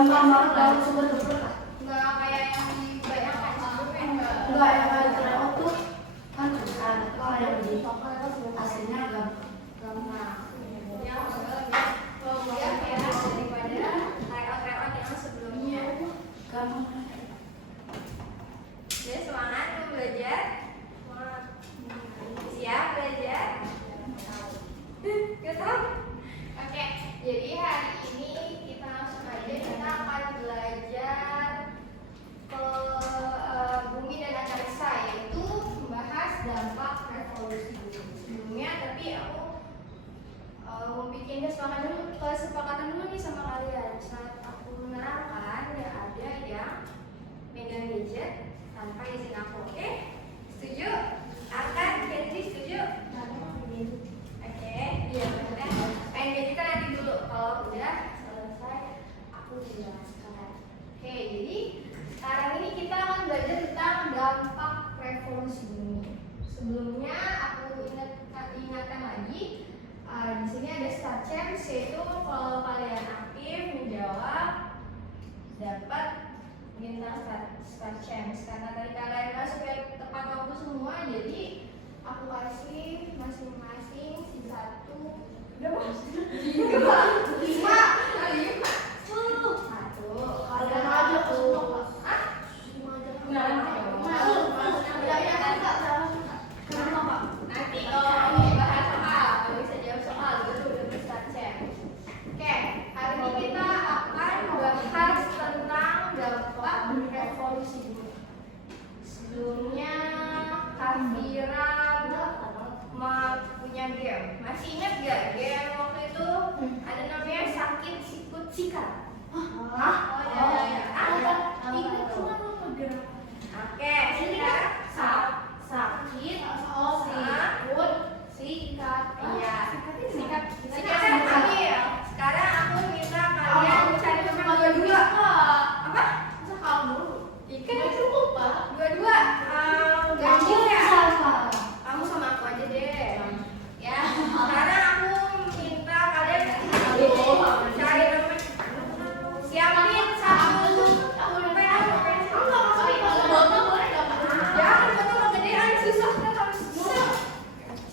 gampang banget dalam sumber tebel. Nggak kayak yang dibayangkan sebelumnya. Enggak yang ada terlalu tuh kan kalau yang di aslinya gampang. Yang kemudian ya daripada layout yang sebelumnya. Gampang. Jadi semangat tuh belajar. Siap belajar. Gitu. Oke, jadi hari ini kita langsung aja kita akan belajar ke bumi dan antariksa, yaitu membahas dampak revolusi bumi. Sebelumnya tapi aku mau bikin kesepakatan dulu nih sama kalian. Saat aku menerangkan ya ada yang megang gadget tanpa izin aku, oke? Setuju? Akan jadi setuju? Oke, iya maksudnya pengen gadget kan nanti dulu. Kalau udah selesai aku jelaskan. Oke, jadi sekarang ini kita akan belajar tentang dampak revolusi bumi. Sebelumnya aku ingatkan lagi, di sini ada start chance, yaitu kalau kalian aktif menjawab dapat bintang start chance. Karena tadi kalian masuk tepat waktu semua, jadi aku kasih masing-masing si satu, udah mas, lima, satu, Kalian aja ke semua. ah, Enggak kenapa Pak? nanti kalau mau bahas soal, kalau bisa jawab soal, itu udah start chance. Oke, hari ini kita akan bahas tentang dampak revolusi bumi. Sebelumnya Kafira punya game. Masih ingat gak game waktu itu ada namanya sakit sikut sikat? Hah? Oh ya. Ingat cuma lupa gerak. Oke, sekarang sakit sikut sikat. Iya. Sikat ambil. Sekarang aku minta kalian cari teman dua-dua. Apa? Ikan itu lupa. Dua-dua. Ganjil ya. Kamu sama aku aja deh. Ya. Sekarang aku minta kalian cari teman. Siapin satu pensil. Jangan foto kegedean susah kan harus bisa.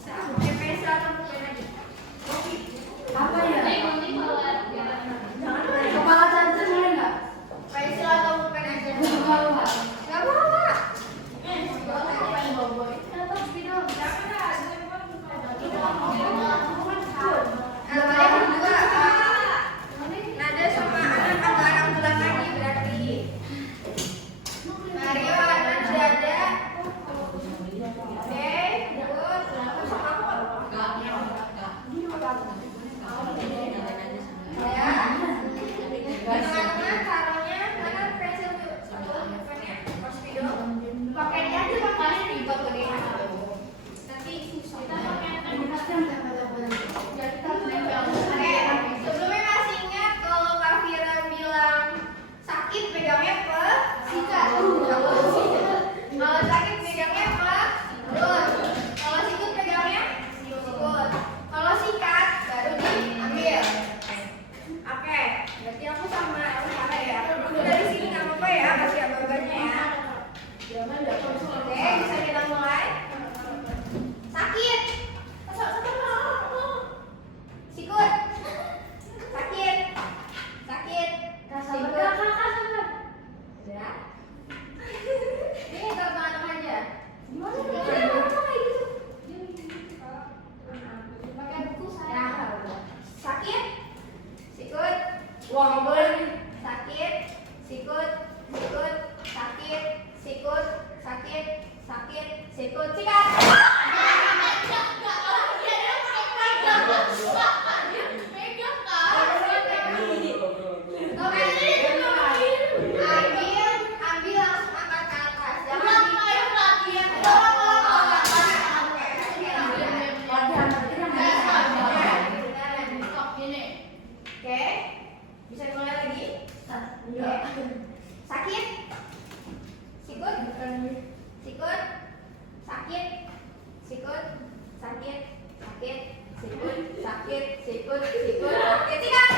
Pakai pensil atau pulpen aja. Apa ya? Jangan Kepala cancel boleh nggak? pensil atau pulpen aja. Kepala. Gak apa-apa. Kalian berdua Nada sama Anan agak anak bulan lagi berarti. Mario Nada ada. Oke, good. Sama aku. Ya. Teman-teman caranya mana pensil tuh? Pulpennya. Mas Fido. Pakai ini aja makanya ribet gedean. Nanti susah. Oke, sebelumnya masih ingat kalau Kak Fira bilang sakit pegangnya apa? Sikat. Kalau sakit pegangnya apa? Perut. Kalau sikut pegangnya sikut. Kalau sikat baru diambil. Oke, berarti aku sama Sarah ya. Aku dari sini nggak apa-apa ya, kasih abang-abangnya ya. Oke, bisa kita mulai. Sakit. Sikut. Sakit. Sikut. Ya. Ini tengah-tengah aja. Gimana kayak gitu? Pakai buku saya. Sakit. Sikut. Wah, nggak boleh nih. Sakit. Sikut. Sakit. Sikut. Sikat. Ambil langsung angkat ke atas. Jangan Oke, bisa mulai lagi. Sakit. Sikut. Sikut. Sikat.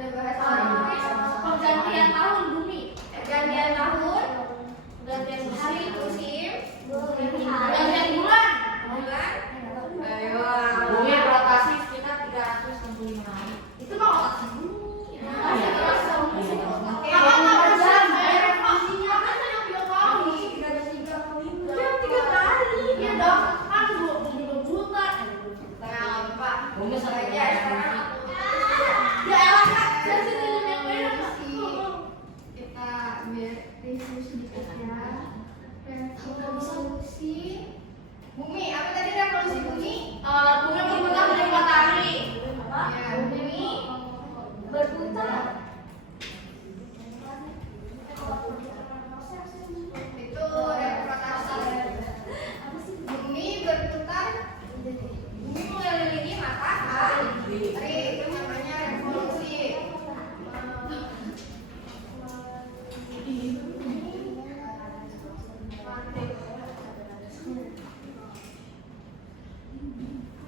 Udah bahas pergantian tahun bumi. Pergantian tahun, pergantian hari, musim, pergantian bulan. Ayo. Bumi rotasi sekitar 365 hari. Itu mah rotasi bumi. Bumi, apa tadi revolusi bumi? Bumi berputar dari matahari. Ya, bumi berputar. Itu rotasi. Bumi berputar. Bumi mengelilingi matahari. Itu namanya revolusi.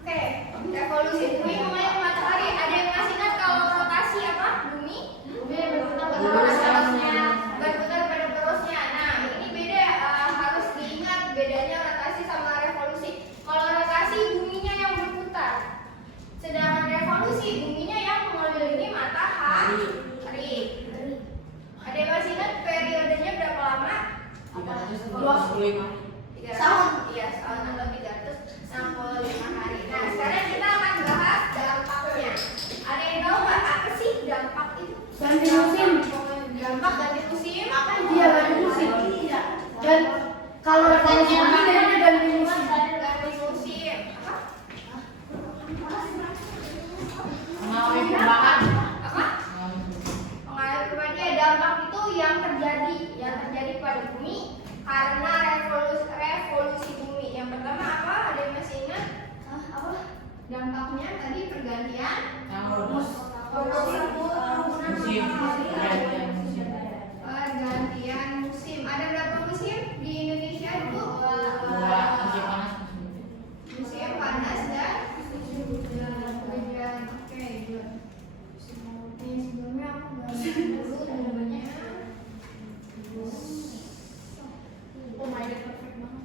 Oke, revolusi bumi mengelilingi matahari. Ada yang masih ingat kalau rotasi apa? Bumi? Bumi berputar pada porosnya. Berputar pada porosnya. Nah, ini beda. Harus diingat bedanya rotasi sama revolusi. Kalau rotasi buminya yang berputar, sedangkan revolusi buminya yang mengelilingi matahari. Ada yang masih ingat periodenya berapa lama? 365. 300 tahun. Iya, setahun atau 365 hari. Nah, sekarang kita akan bahas dampaknya. Ada yang tahu nggak apa sih dampak itu? Ganti musim. Dampak ganti musim? Iya, ganti musim. Dan kalau revolusi bumi jadinya ganti musim. Ganti musim. Apa? Mengalami perubahan. Apa? Pengaruh perubahan. Ya, dampak itu yang terjadi pada bumi karena revolusi bumi. Yang pertama apa? Ada yang masih ingat? Apa? Dampaknya tadi pergantian Musim. pergantian musim. Ada berapa musim di Indonesia itu? Musim panas dan hujan. Oke, good. Ini sebelumnya aku bahas dulu namanya. Oh my god, perfect banget.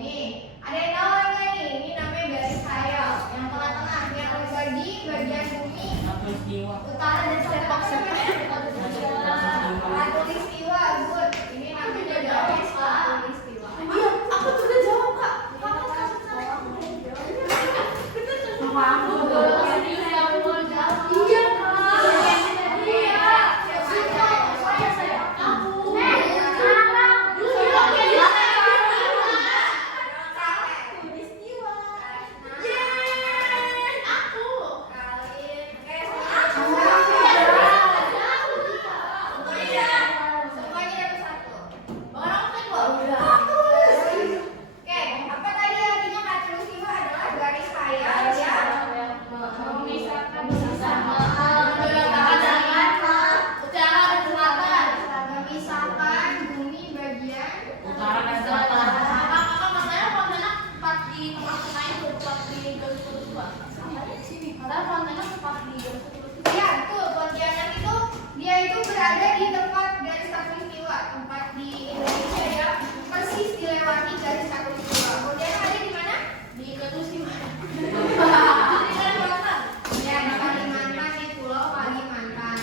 Nih, ada yang tahu nggak nih? Ini namanya garis khayal. Yang tengah-tengah, yang di bagian bumi utara dan selatan. Khatulistiwa, good. Ini namanya garis khatulistiwa. Iya, aku juga jawab, Kak. Iya, Iya, betul. Pontianak itu dia itu berada di tempat garis khatulistiwa, tempat di Indonesia yang persis dilewati garis khatulistiwa. Pontianak ada di mana? Di khatulistiwa. Di Kalimantan. Ya, di Kalimantan, di Pulau Kalimantan.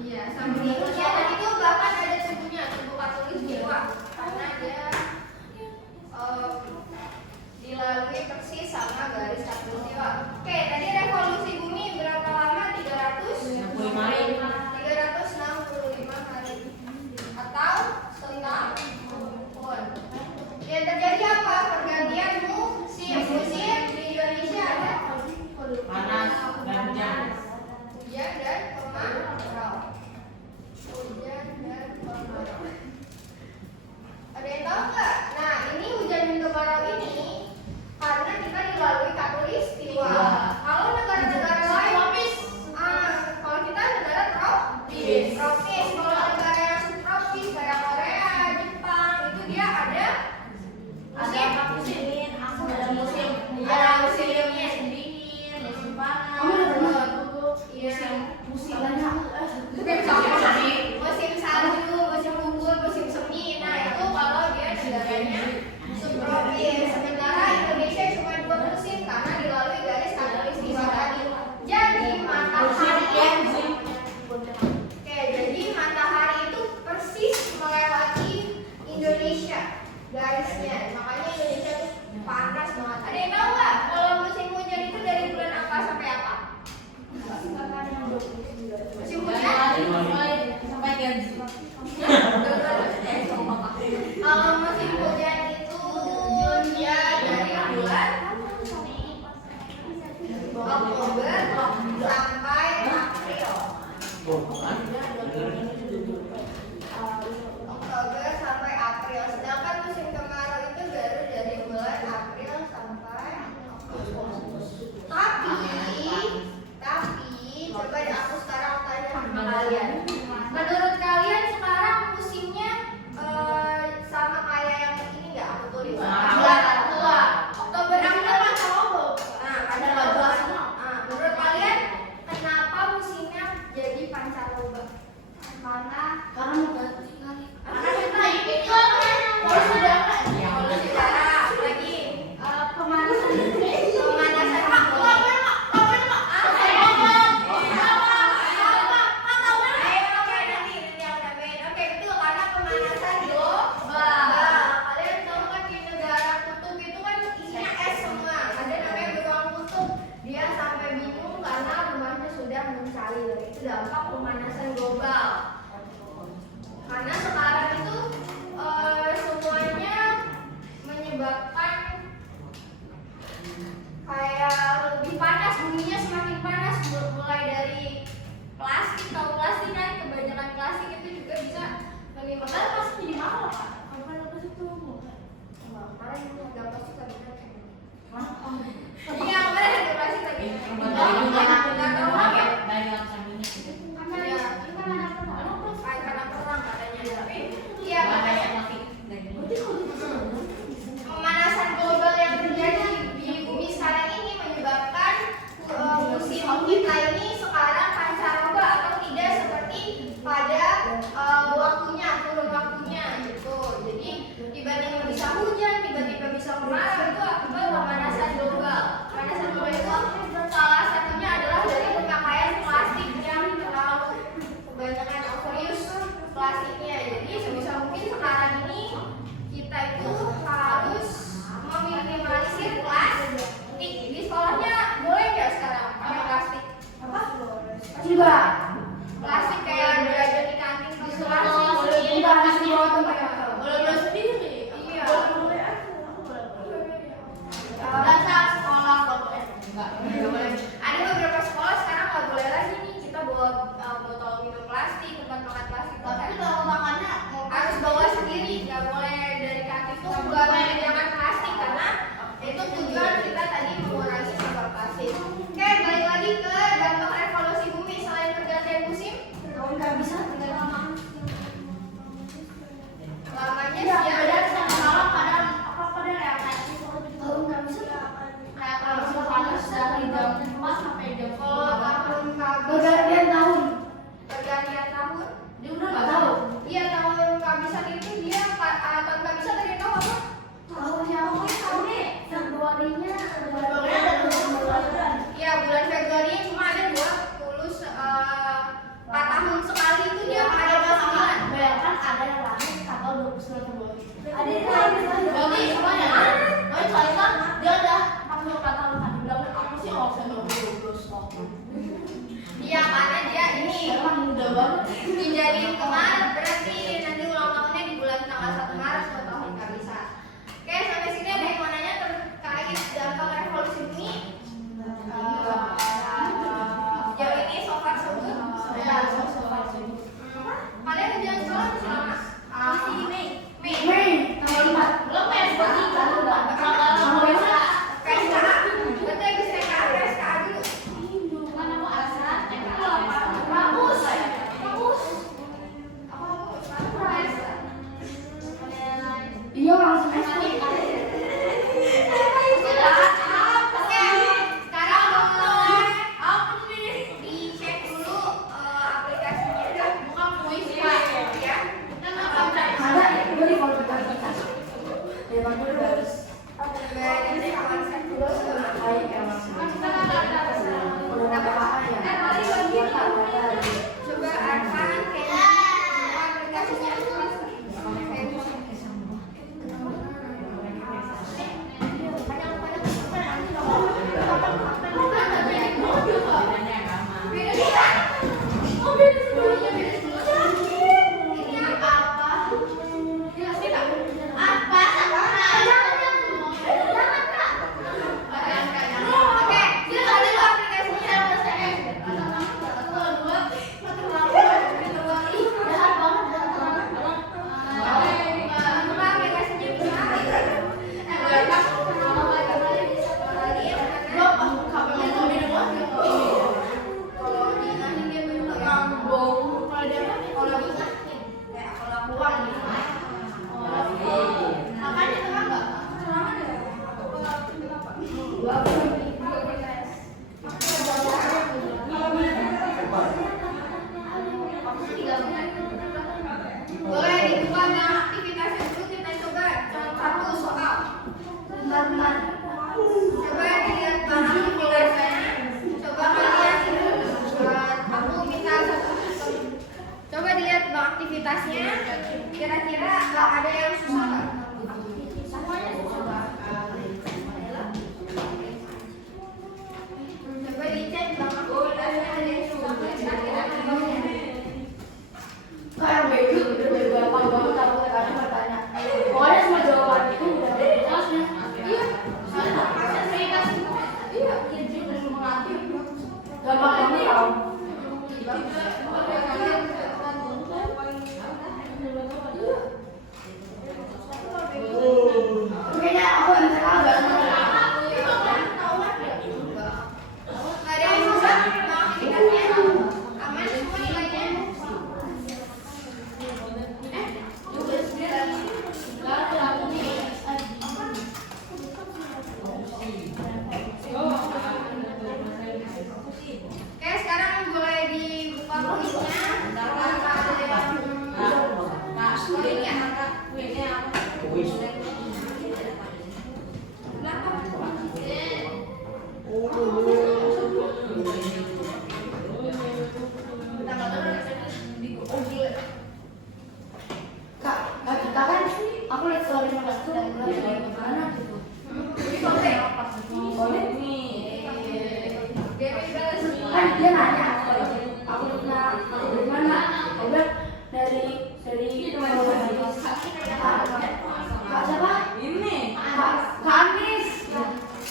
Iya, sampai di Pontianak itu bahkan ada tubuhnya, tubuh khatulistiwa, karena dia dilalui persis sama garis khatulistiwa. Oke, tadi revolusi bumi berapa lama? 365 hari atau setahun. Yang terjadi apa? Pergantian musim. Musim di Indonesia ada panas dan hujan. hujan dan kemarau. Oktober sampai April. Sedangkan musim kemarau itu baru dari bulan April sampai Agustus. Tapi coba deh aku sekarang tanya sama kalian. Menurut kalian sekarang musimnya sama kayak yang ini nggak aku tulis? Oktober April kan ada bulan. Menurut kalian kenapa musimnya jadi pancaroba? Karena udah sekali. Karena kita itu polusi udara. Polusi udara lagi Pemanasan pemanasan itu dampak pemanasan global. Karena sekarang itu semuanya menyebabkan kayak lebih panas, buminya semakin panas, mulai dari plastik. Tahu plastik kan, kebanyakan plastik itu juga bisa menimbulkan plastik jadi mahal kan? Kemarin itu agak plastik tadi kan? Iya kemarin ada plastik tadi. Karena perang katanya. Tapi iya pemanasan global yang terjadi di bumi sekarang ini menyebabkan musim kita ini sekarang pancaroba atau tidak seperti pada waktunya, turun waktunya gitu. Jadi tiba-tiba bisa hujan, tiba-tiba bisa kemarau, itu akibat pemanasan global. Pemanasan global itu salah satunya adalah dari pemakaian plastik yang terlalu kebanyakan overuse plastiknya. Jadi sebisa mungkin sekarang ini kita itu harus meminimalisir plastik. Di sekolahnya boleh nggak sekarang pakai plastik? Apa? Juga. Plastik kayak belajar di kantin di sekolah sih boleh sendiri. Iya. Ada beberapa sekolah sekarang nggak boleh lagi nih kita bawa botol minum plastik, tempat makan plastik. Tapi kalau makannya harus bawa sendiri, nggak boleh dari kantin tuh nggak menyediakan plastik karena itu tujuan kita tadi mengurangi sampah plastik. Oke, balik lagi ke dampak revolusi bumi selain pergantian musim. Kalau nggak bisa tinggal lama. Lamanya Ya, dia beda sama malam kadang apa-apa deh reaksi. Kalau nggak bisa kayak kalau panas dari jam 4 sampai jam kalau 10. tahun Pergantian tahun. pergantian tahun Dia udah nggak tahu. iya tahun kehabisan itu dia tahun kehabisan tadi tahu apa? Tahunnya aku tahu deh. Februarinya Iya bulan Februari cuma ada 4 tahun sekali itu dia ada 29. Bayangkan ada yang lahir tanggal 29 Februari. Ada yang lahir berarti semuanya. Tapi soalnya kan dia udah 44 tahun kan. Bilang aku sih kalau saya 20 tahun. Iya karena dia ini Sekarang muda banget. dijadiin ke Maret berarti nanti ulang tahunnya di bulan tanggal 1 Maret buat tahun kehabisan. Oke sampai sini ada yang mau nanya terkait dampak revolusi bumi? Jauh ini so far so good? Ya, so-so. Kalian ujian sekolah masih lama? Masih Mei. Mei, tanggal 5. Belum PSBB kan udah Tanggal bisa. PSKA. Berarti habis PSKA dulu. kan aku asal Bagus. Bagus. Apa bagus? Apa PSKA? Gampang banget tau. Kayaknya aku yang sekarang gak sama. Nggak ada yang susah, mau dikasih aman semua nilainya. Oke, sekarang boleh dibuka kuisnya. Apakah ada yang ini ya? Kak, kita kan aku lihat story-nya Kak dan mulai gimana gitu. Boleh nih. Kan dia nanya aku dari mana? Aku bilang dari Kak siapa? Ini. Kak Anis.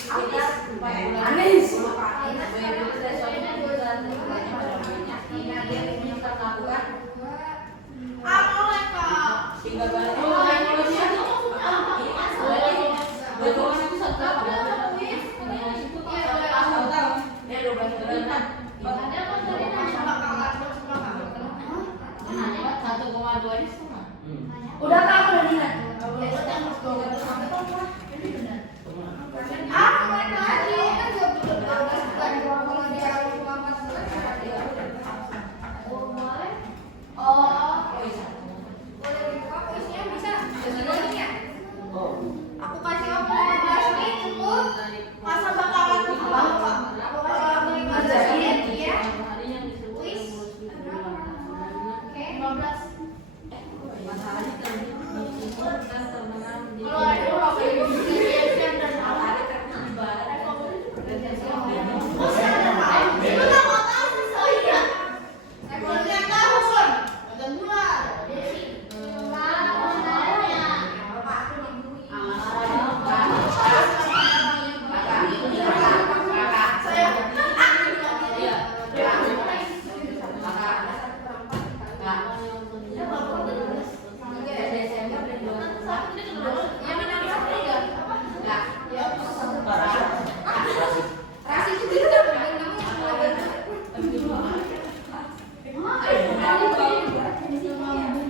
Anis. Aku lihat Kak. Tinggal balik. Udah Kak, aku udah lihat. Aku kasih waktu 15 menit cukup. Masa bakalan apa? Aku kasih waktu 15 menit ya. Kuis. Oke. 15.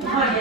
Kalau ada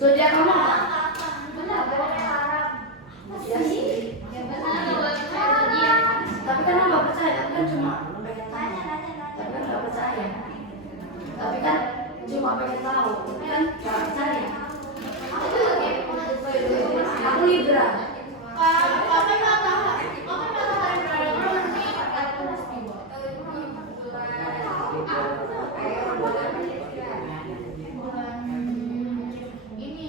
Zodiak kamu apa? Tapi kan nggak percaya, tapi kan cuma tapi kan nggak percaya. Tapi kan cuma pengen tahu kan cari. Aku Libra. Kapan matahari berada berarti katulistiwa. Ini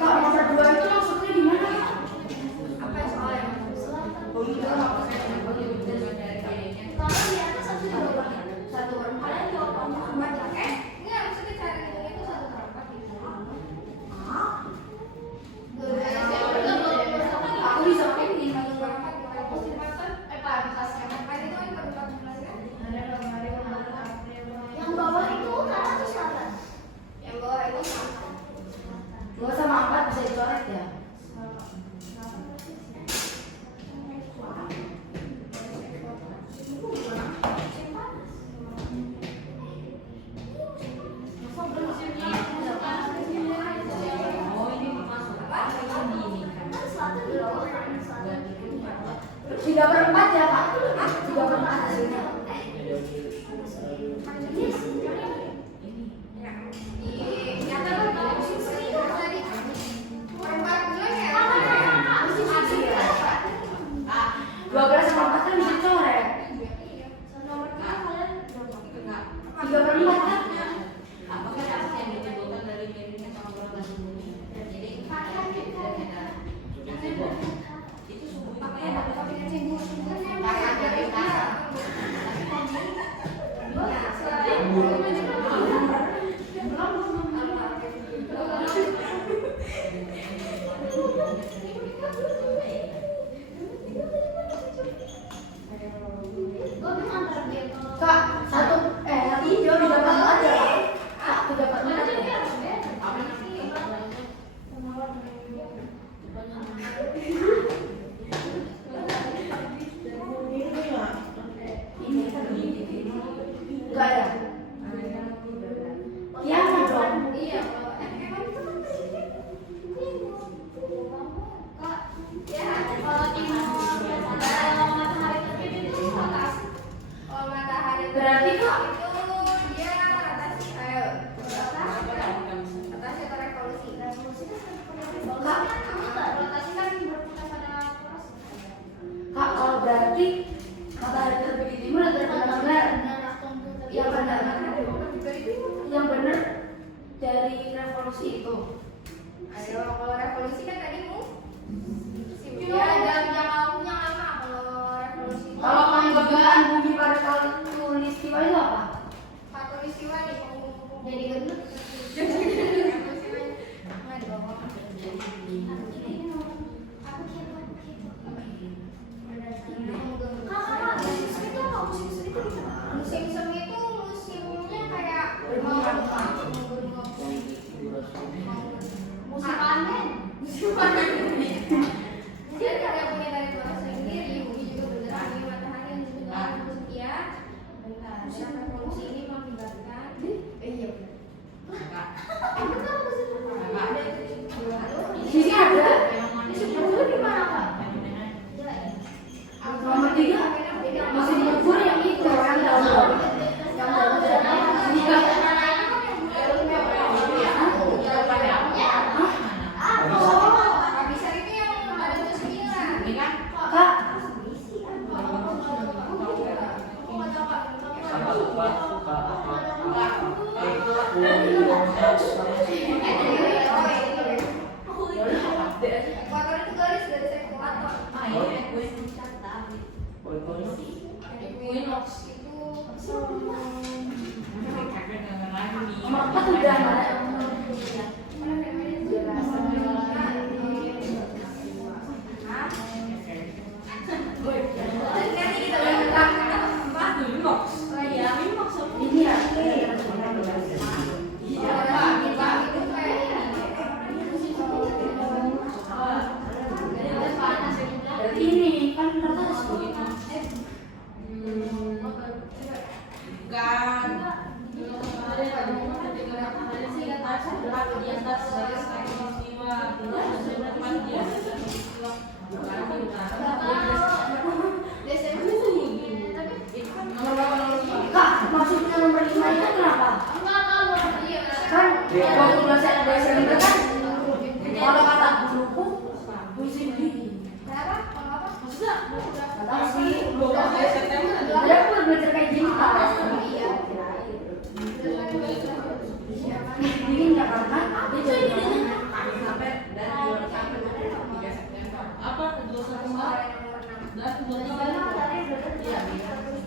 Kak, nomor 2 itu maksudnya gimana? Apa soalnya? kalau di atas satu dua satu berempat aja Enggak, maksudnya cara ngitungnya itu 1/4 gitu. Aku bisa pakai ini. 1/4 gimana? Positif pasnya kan itu kan 1/14 kan? yang bawah itu kanan atau selatan? Yang bawah itu sama. 2 sama 4 bisa dicoret ya? Tiga per 4 ya Pak? 3/4 hasilnya. Nyata kan kalau musim semi itu tadi 4 bulan ya? Musim semi ya? 12 sama 4 kan bisa coret. Nomor 3 kalian 3/4 kan? Apakah yang ditimbulkan dari miringnya campuran bumi? Jadi itu suhu Kak, nanti hijau di dapat aja. Kak, 3/4 ya. Enggak ya? Iya dong. Iya, emang itu kan kok ya kalau timur kalau matahari terbit itu atas. kalau matahari Berarti kok itu dia rotasi rotasi atau revolusi. Rotasi kan berputar pada keras. Kak, kalau berarti matahari terbit di timur atau terbit di barat? Yang benar. Yang benar dari revolusi itu. Ayo, kalau revolusi kan tadi ya jam waktunya lama kalau revolusi. Kalau penggegaran bumi pada katulistiwa itu apa? Khatulistiwa nih Jadi gendut. Musim semi itu musimnya kayak Musim panen. dia tidak punya dari bawah sendiri, bumi juga bergerak, matahari yang juga bersetia. Dan revolusi ini mengakibatkan Iya. Di sini ada. Itu di mana Pak? Nomor 3 masih gugur yang itu yang daun. Yang daun ini Kak. Kabisar itu yang ada 9. ini kan Kak, Ekuator itu garis ekuator. Equinox itu nomor 4 udah ada. nanti kita bahas Ini ya. Berarti ini kan rotasi. kan SMP kan kalau kata guruku puisi begini. Kenapa? Kalau apa? Maksudnya nggak tahu sih. 12 September ada. Ada aku belajar kayak gini kan. Iya. Dingin nggak karena dia jadi Sampai dari 2 sampai 3 September. Apa 21 Maret? Dan 23. Iya,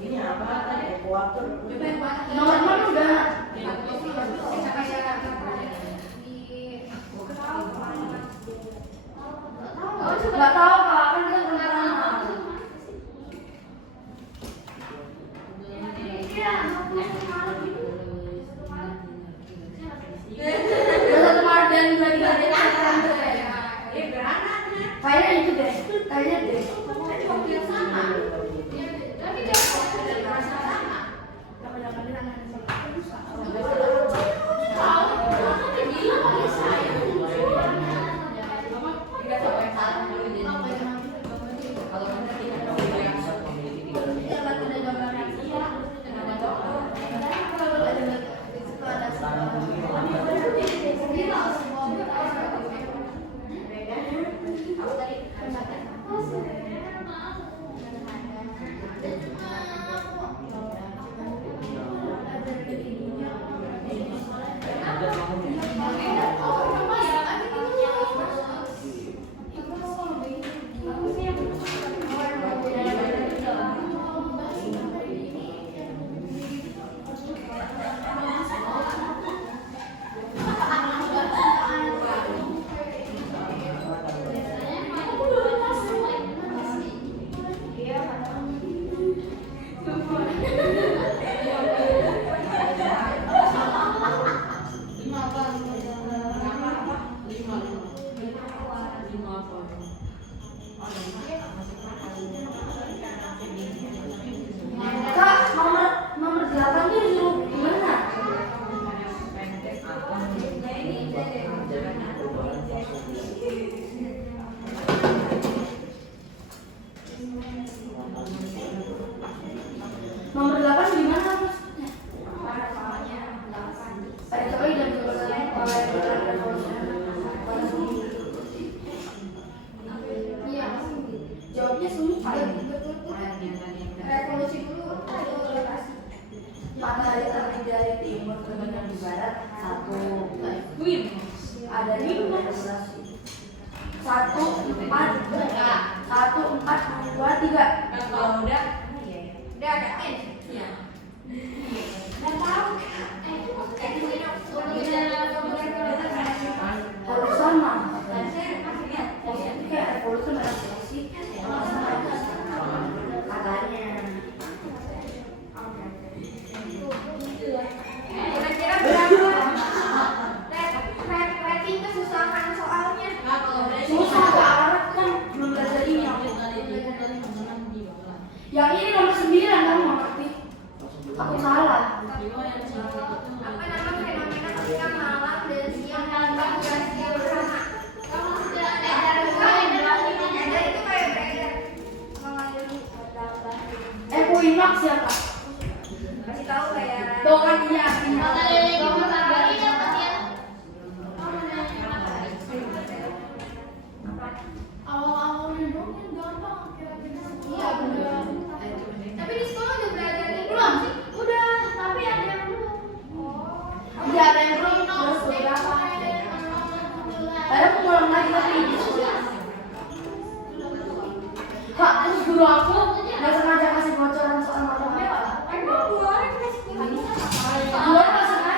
ini apa tadi? nomor mana udah nggak tahu kak kan kita belum pernah. Satu Maret dan 23 September kayaknya itu deh kayaknya deh. Kak, nomor 8 nya disuruh gimana? Nomor 8 gimana maksudnya? Ada kali dan jawabnya semua. Revolusi dulu atau lokasi? Matahari terbit dari timur terbenam di barat satu. Ada di satu empat dua tiga. Kalau udah Udah ada N. iya. Nggak tahu. Harus sama. Saya masih lihat. Jadi kayak revolusi revolusi katanya. Kira-kira berapa? Rating kesusahan soalnya. Nah, kalau udah Susah Kak Arab kan belum belajar ini aku. Yang ini nomor 9 kan mengerti. Aku salah. Apa nama fenomena ketika malam dan siang berinteraksi bersama? Edar itu kayak beredar. Mengalami Equinox ya Kak. kasih tahu kayak Tuh kan iya artinya. iya benar. Tapi di sekolah udah belajar ini Belum sih? Udah, tapi ada yang belum. Oh. Iya ada yang belum terus beberapa. Ada pengulang lagi tapi di sekolah. Kak, terus guru aku nggak sengaja kasih bocoran soal matematika. Emang boleh kasih tahu? Guru nggak sengaja.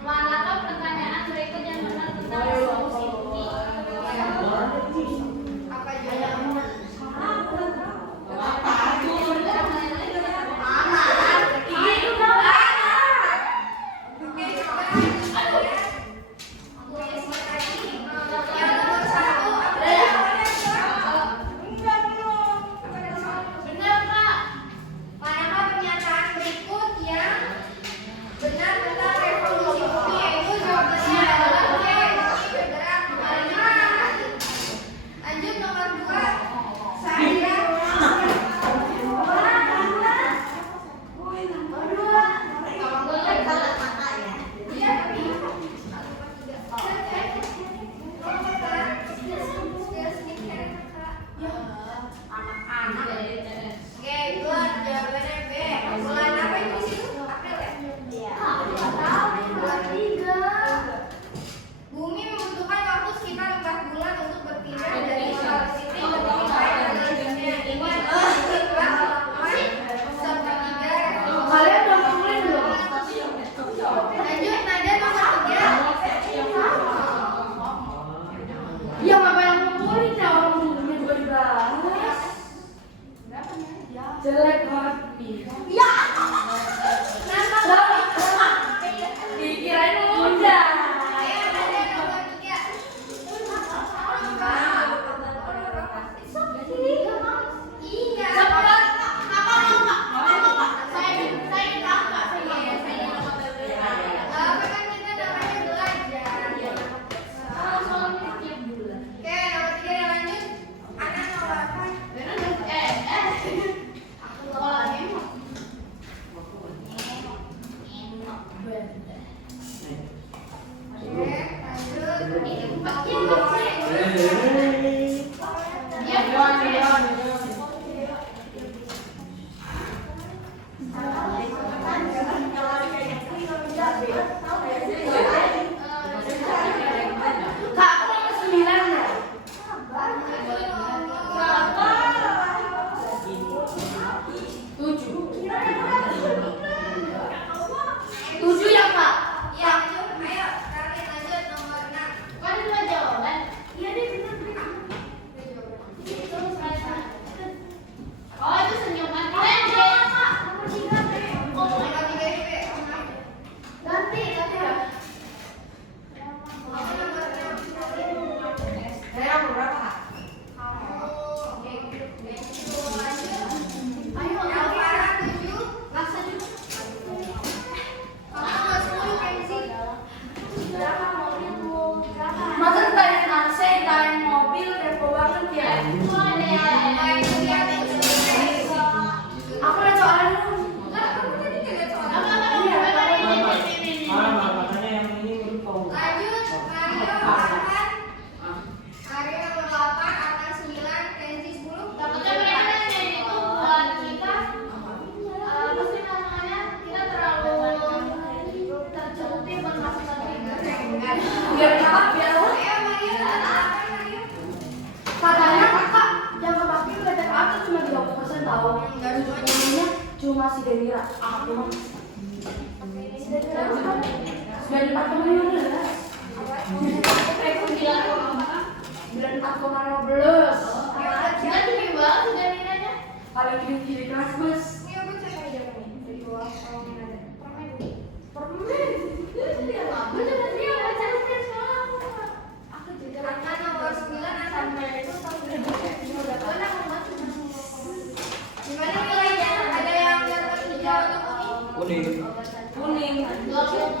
Manakah pertanyaan berikut yang benar tentang resolusi ini? Apa jawabannya? Benar, Kak. Manakah pernyataan berikut yang benar tentang revolusi bumi? Yaitu jawabannya adalah B. Bumi bergerak kembali. Lanjut nomor 2. Saya Oke, buat jawabannya B. Bulan apa itu di situ? April ya? Bumi membutuhkan waktu sekitar 4 bulan untuk berpindah dari Solar System ke bumi lain adalah dunia. Ini adalah setelah melakukan sepertiga revolusi. Kalian udah ngumpulin belum? Lanjut, nada nomor 3. Ya apa yang ngumpulin ya orang ngumpulin juga dibahas. Jelek banget. Ya. Kenapa? Dikirain mudah. Ayo, nada nomor 3. Iya. Tapi kan kita namanya belajar. Oke, nomor 3 yang lanjut. Anak nomor apa? Oke, lanjut. Kak, aku nomor 9 ya? Tujuh ya Kak? Ya, ayo, kalian lanjut nomor 6. Kan dua jawaban. Iya deh, bener. Oh, itu senyuman. Nomor 3 B. Ganti ya. Apa nomor 6? Saya berapa, Kak? Oke, lanjut. Ayo, Yang parah 7. Laksa juga. Kamu nomor 10 Kenzi. Masa tanya AC, tanya mobil, kepo banget ya? Baik, lihat yang sudah. Aku ada soalnya dulu. Lah, kamu tadi nggak lihat soal. Makanya yang ini info. Lanjut, Mario 8. Mario nomor 8, Arman 9, Kenzi 10. Takutnya mereka nanya itu buat kita apa sih namanya, kita terlalu tercukupi buat masuk satu Biar kakak, biar aku. Ayo Mario, apa Mario? Katanya kakak yang kepake udah ada apa cuma 30% tahu. Enggak semuanya. Jadinya cuma si Denira. Aku mah. Sudah 4,15. 94,15. kita tinggi banget sudah nilainya. Paling gini kelas mas. Ini aku cek aja nih dari bawah kalau ada. Permen dulu. Permen. Aku juga dia baca nulis soal Aku juga. Arman nomor 9 sampai itu tahun gimana nilainya? Ada yang dapat hijau atau kuning? Kuning. Kuning. 20.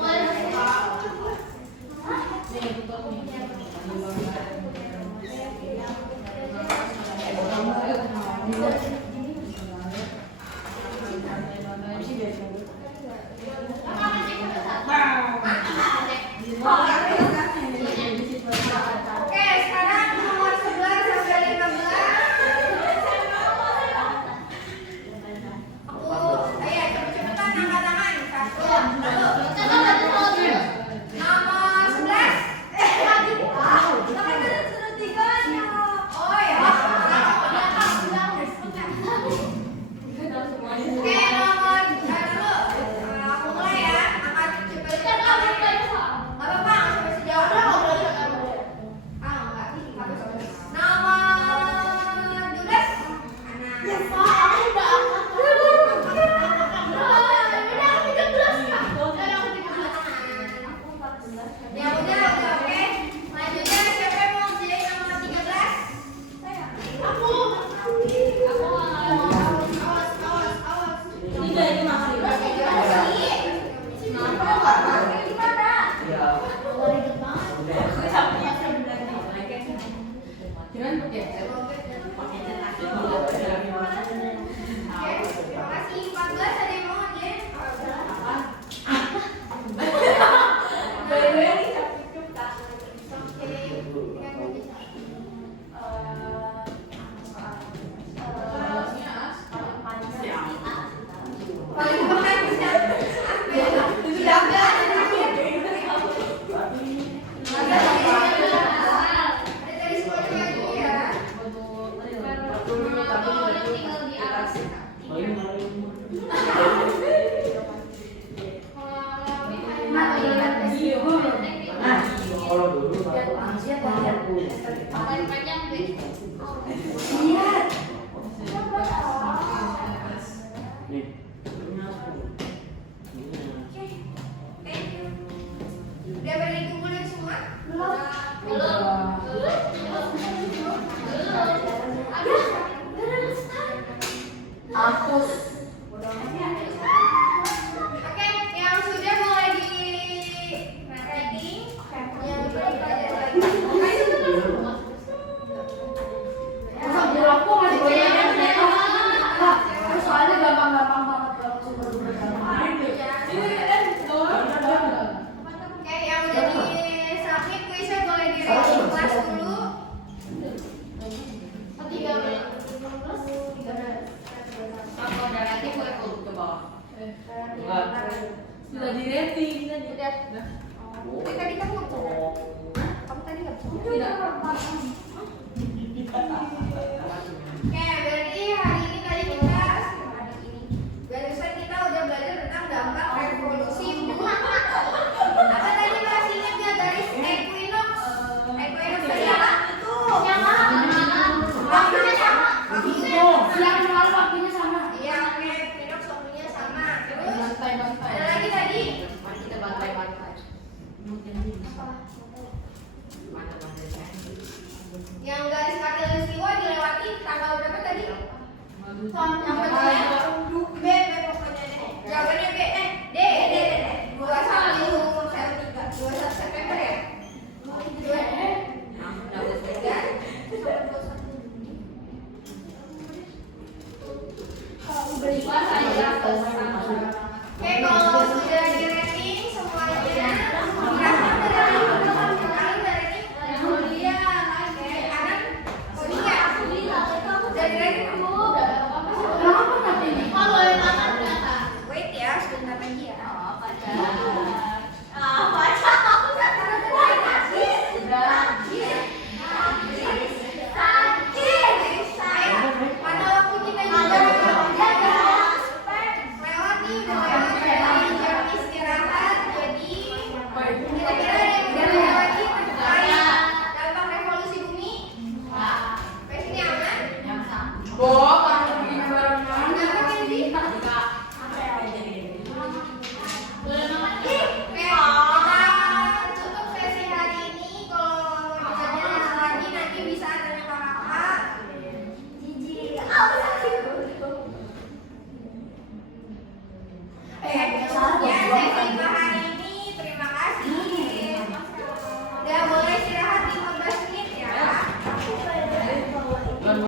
manusia terakhir. Paling panjang deh. Lihat. Nih. Oke, thank you. Udah pada dikumpulin semua? Belum. Hapus. Oke, yang sudah mulai di writing, yang belum belajar lagi. Masa guru aku masih banyak yang ternyata. Kak, terus soalnya gampang-gampang banget kalau super duper gampang. Oke, yang udah di submit kuisnya boleh di rating kelas dulu. Apa ada rating boleh kalau ke bawah? Enggak. Sudah di rating tadi. Udah. Tadi kamu kamu tadi nggak bisa. Tidak. Oke, berarti hari ini tadi kita barusan kita udah belajar tentang dampak revolusi bumi. Apa tadi masih ingat nggak garis equinox? Equinox tadi apa? Itu. Waktunya sama. Siang malam waktunya sama. Iya, oke. Equinox waktunya sama. Terus ada lagi tadi. Kita bantai-bantai. Yang garis khatulistiwa dilewati tanggal berapa tadi? Yang Yang B pokoknya deh. Jawabannya B. D. 21 September ya? 23. Oke, kalau sudah di rating semuanya, Kenapa nanti ini? wait ya, sebentar lagi ya. Mana waktu kita juga lewat nih, udah lewat dari jam istirahat, jadi kira-kira